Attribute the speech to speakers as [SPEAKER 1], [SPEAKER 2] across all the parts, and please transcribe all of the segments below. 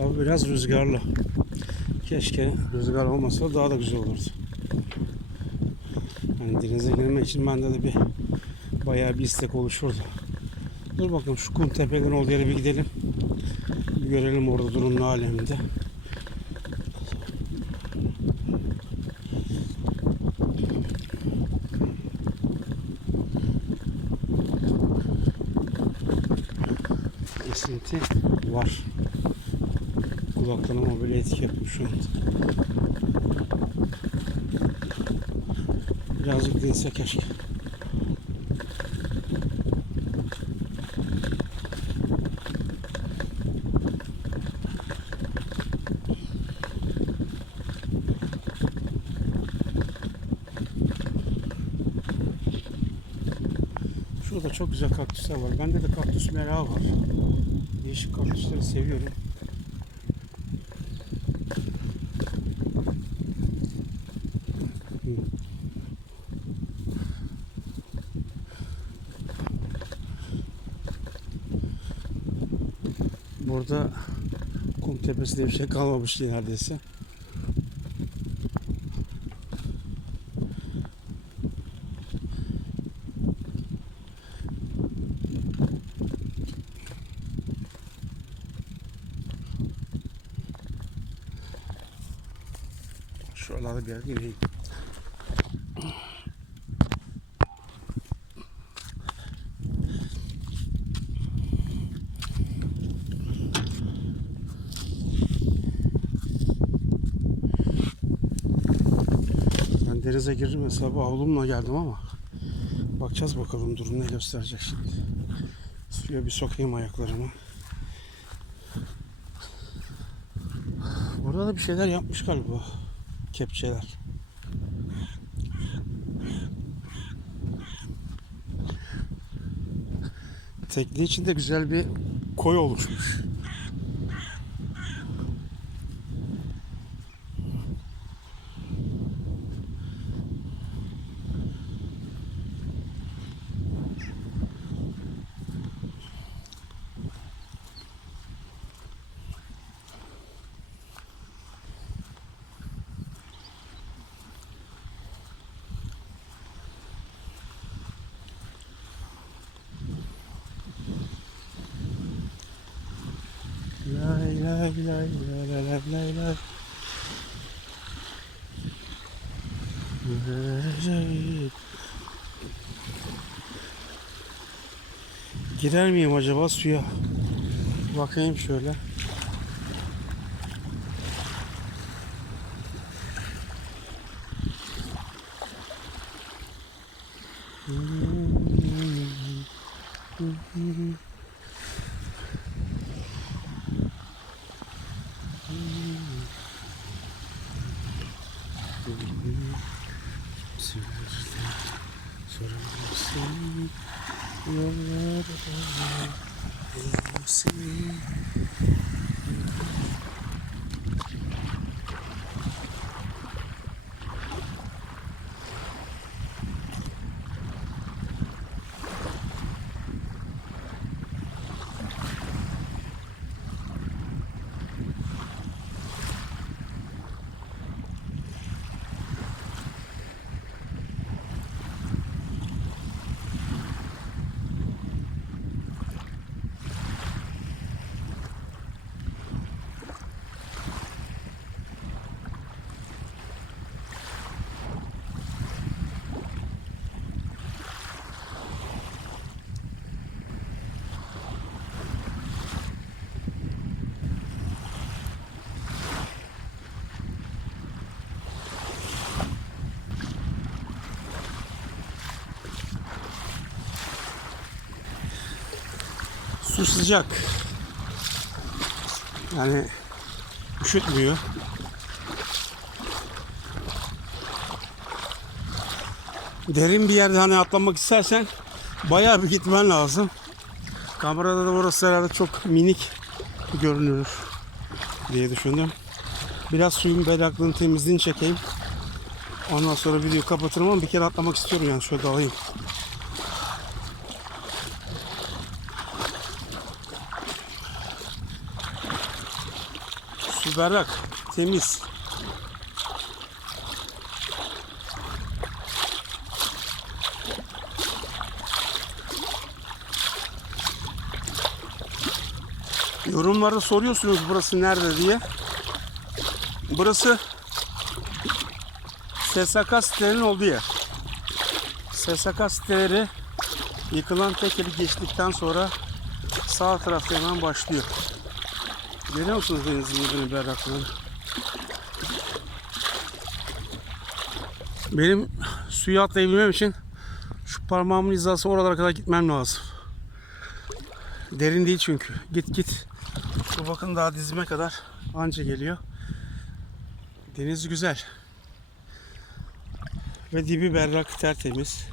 [SPEAKER 1] Abi biraz rüzgarlı. Keşke rüzgar olmasa daha da güzel olurdu. Yani denize girmek için bende de bir bayağı bir istek oluşurdu. Dur bakalım şu kum tepelerin olduğu yere bir gidelim. Bir görelim orada durum ne alemde. Esinti var. Kulaklarıma böyle etki yapıyor şu anda. Birazcık dinse keşke. Şurada çok güzel kaktüsler var. Bende de kaktüs merağı var. Yeşil kaktüsleri seviyorum. Burada kum tepesi diye bir şey kalmamış neredeyse. Şuralarda bir yer gireyim. Denize girdim hesabı avlumla geldim ama bakacağız bakalım durum ne gösterecek şimdi. Suya bir sokayım ayaklarımı. Orada da bir şeyler yapmış galiba. Kepçeler. Tekne içinde güzel bir koy oluşmuş. Lay lay lay lay lay lay. Girer miyim acaba suya? Bakayım şöyle. Sorarsın Su sıcak. Yani üşütmüyor. Derin bir yerde hani atlamak istersen bayağı bir gitmen lazım. Kamerada da burası herhalde çok minik görünür diye düşündüm. Biraz suyun berraklığını temizliğini çekeyim. Ondan sonra videoyu kapatırım ama bir kere atlamak istiyorum yani şöyle dalayım. Berrak, temiz. Yorumlarda soruyorsunuz burası nerede diye. Burası SSK sitelerinin olduğu yer. SSK siteleri yıkılan tekeli geçtikten sonra sağ tarafta hemen başlıyor. Görüyor musunuz denizin dibini berraklığını? Benim suya atlayabilmem için şu parmağımın hizası oralara kadar gitmem lazım. Derin değil çünkü. Git git. Şu bakın daha dizime kadar anca geliyor. Deniz güzel. Ve dibi berrak tertemiz.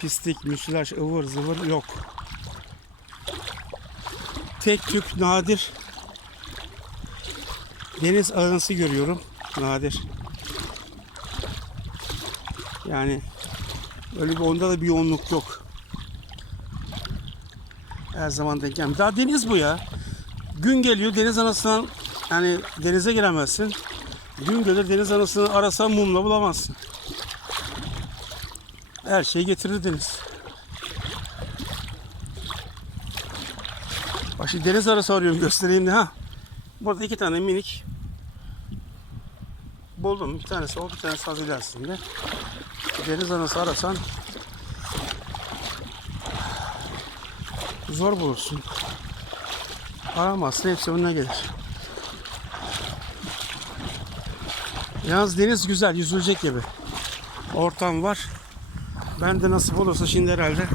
[SPEAKER 1] Pislik, müsilaj, ıvır zıvır yok. Tek tük nadir deniz ağınsı görüyorum. Nadir. Yani öyle bir onda da bir yoğunluk yok. Her zaman denk gelmiyor. Daha deniz bu ya. Gün geliyor deniz anasından yani denize giremezsin. Gün gelir deniz anasını arasan mumla bulamazsın. Her şeyi getirir deniz. Şimdi deniz arası arıyorum göstereyim de ha. Burada iki tane minik buldum. Bir tanesi o bir tanesi az ilerisinde. Deniz anası arasan zor bulursun. Aramazsın hepsi önüne gelir. Yalnız deniz güzel, yüzülecek gibi. Ortam var. Ben de nasip olursa şimdi herhalde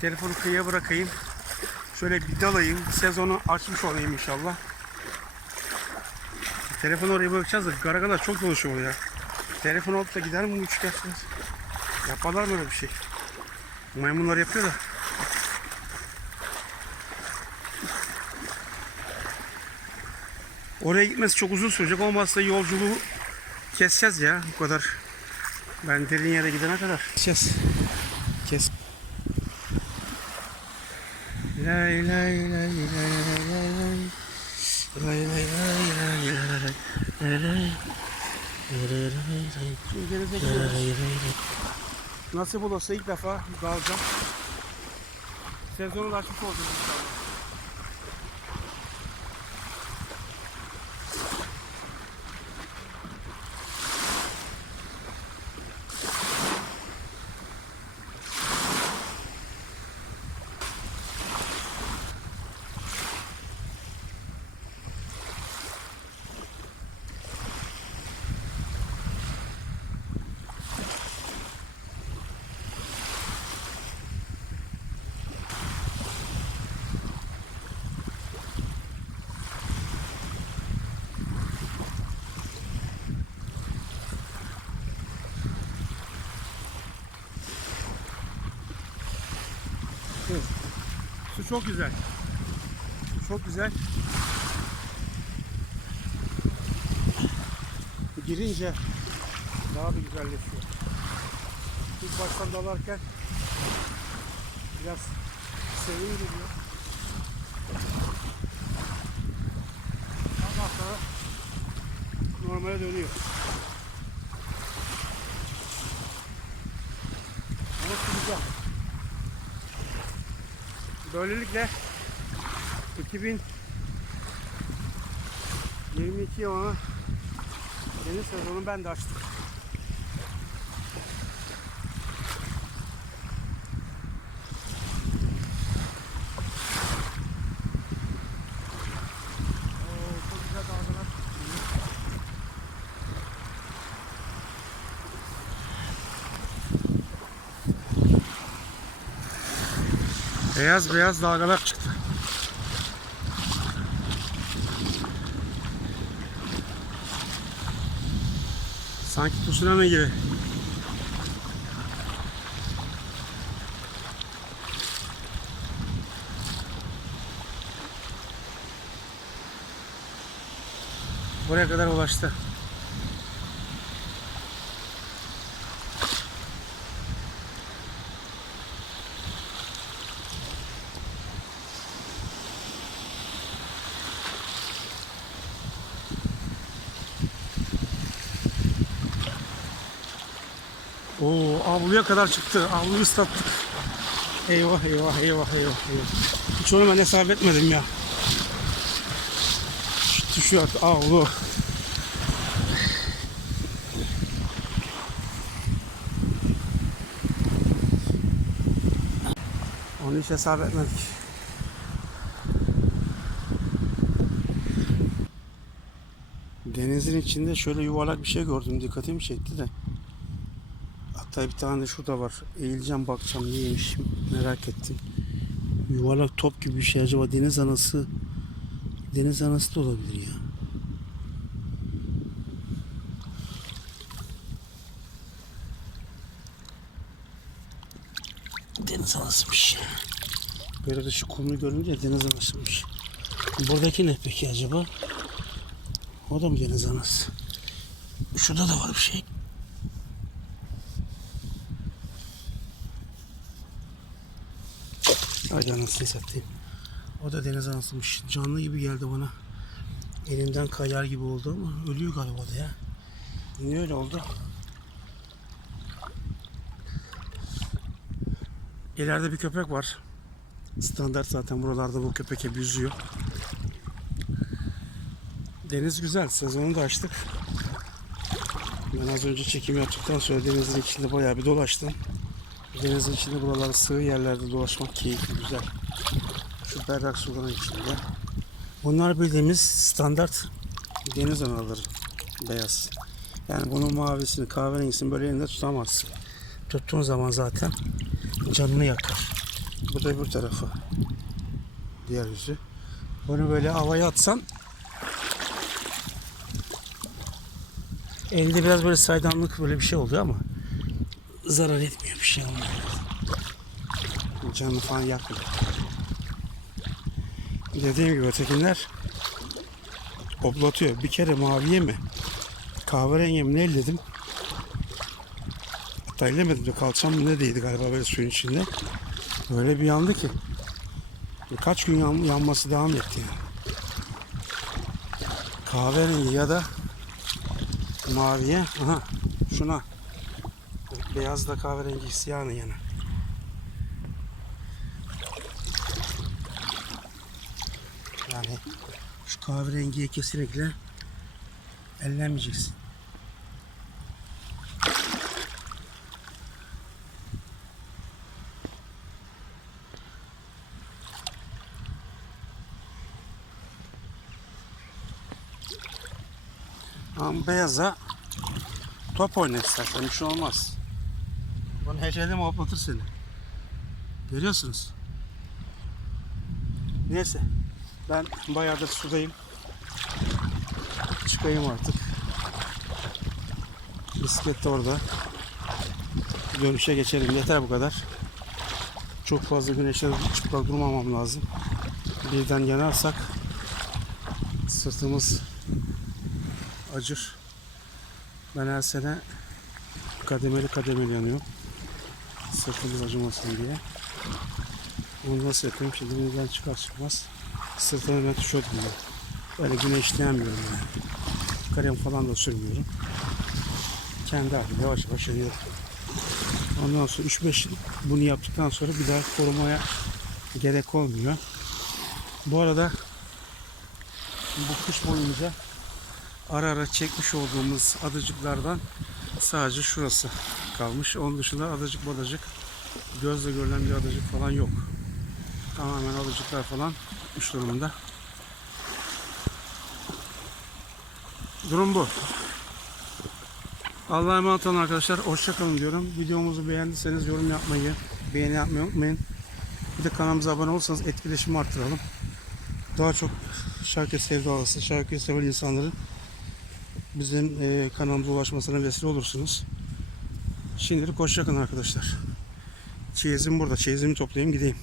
[SPEAKER 1] telefonu kıyıya bırakayım. Şöyle bir dalayım. Sezonu açmış olayım inşallah. Telefonu oraya bırakacağız da garagalar çok dolaşıyor ya. Telefon alıp da gider mi bu üçgen? Yaparlar mı öyle bir şey? Maymunlar yapıyor da. Oraya gitmesi çok uzun sürecek. Olmazsa yolculuğu keseceğiz ya bu kadar. Ben derin yere gidene kadar. Keseceğiz. Kes. Lay lay lay lay lay lay lay. Lay lay lay lay lay. Nasip olursa ilk defa dalacağım. Sezonu açmış olacağız inşallah. Su çok güzel. Çok güzel. Girince daha bir güzelleşiyor. İlk baştan dalarken biraz serin geliyor. Ondan sonra normale dönüyor. Ama su güzel. Böylelikle 2022 yılına yeni sezonu ben de açtım. Oo, çok güzel dalgalar. Beyaz beyaz dalgalar çıktı. Sanki tsunami gibi. Buraya kadar ulaştı. Oo avluya kadar çıktı. Avluyu ıslattık. Eyvah eyvah eyvah eyvah eyvah. Hiç onu ben hesap etmedim ya. Şu tişört avlu. Onu hiç hesap etmedik. Denizin içinde şöyle yuvarlak bir şey gördüm. Dikkatimi çekti de. Hatta bir tane şurada var. Eğileceğim bakacağım neymiş merak ettim. Yuvarlak top gibi bir şey acaba deniz anası deniz anası da olabilir ya. Deniz anasıymış. Böyle de şu kumru görünce deniz anasıymış. Buradaki ne peki acaba? O da mı deniz anası? Şurada da var bir şey. Ay anasını satayım. O da deniz anasıymış. Canlı gibi geldi bana. Elinden kayar gibi oldu ama ölüyor galiba da ya. Niye öyle oldu? İleride bir köpek var. Standart zaten buralarda bu köpek hep yüzüyor. Deniz güzel. Sezonu da açtık. Ben az önce çekim yaptıktan sonra denizin içinde bayağı bir dolaştım. Denizin içinde buralar sığ yerlerde dolaşmak keyifli, güzel. Şu berrak suların içinde. Bunlar bildiğimiz standart deniz anaları. Beyaz. Yani bunun mavisini, kahverengisini böyle elinde tutamazsın. Tuttuğun zaman zaten canını yakar. Bu da öbür tarafı. Diğer yüzü. Bunu böyle havaya atsan elde biraz böyle saydamlık böyle bir şey oluyor ama zarar etmiyor bir şey olmuyor. Canını falan yakmıyor. Dediğim gibi ötekiler hoplatıyor. Bir kere maviye mi? Kahverengiye mi ne elledim? Hatta ellemedim de kalçam mı ne değdi galiba böyle suyun içinde. Öyle bir yandı ki. Birkaç gün yan- yanması devam etti yani. Kahverengi ya da maviye. Aha şuna. Beyaz da kahverengi siyahına yana. Yani şu kahverengiye kesinlikle ellenmeyeceksin. Ama beyaza top oyna istersen bir şey olmaz. Mi hoplatır seni. Görüyorsunuz. Neyse. Ben bayağıdır sudayım. Çıkayım artık. Bisiklet de orada. Dönüşe geçelim. Yeter bu kadar. Çok fazla güneşte çıplak durmamam lazım. Birden yanarsak sırtımız acır. Ben her sene kademeli kademeli yanıyorum. Sırtımız acımasın diye. Onu nasıl yapayım? Şimdi denizden çıkar çıkmaz sırtıma ben tişört giyiyorum. Böyle güneşleyemiyorum yani. Krem falan da sürmüyorum. Kendi haline yavaş yavaş yanıyorum. Ondan sonra 3-5 yıl bunu yaptıktan sonra bir daha korumaya gerek olmuyor. Bu arada bu kış boyunca ara ara çekmiş olduğumuz adacıklardan sadece şurası kalmış. Onun dışında adacık badacık gözle görülen bir adacık falan yok. Tamamen adacıklar falan uç durumda. Durum bu. Allah'a emanet olun arkadaşlar. Hoşçakalın diyorum. Videomuzu beğendiyseniz yorum yapmayı, beğeni yapmayı unutmayın. Bir de kanalımıza abone olursanız etkileşimi arttıralım. Daha çok şarkı sevdalısı, şarkı seven insanların bizim e, kanalımıza ulaşmasına vesile olursunuz. Şimdilik hoşçakalın arkadaşlar. Çeyizim burada. Çeyizimi toplayayım gideyim.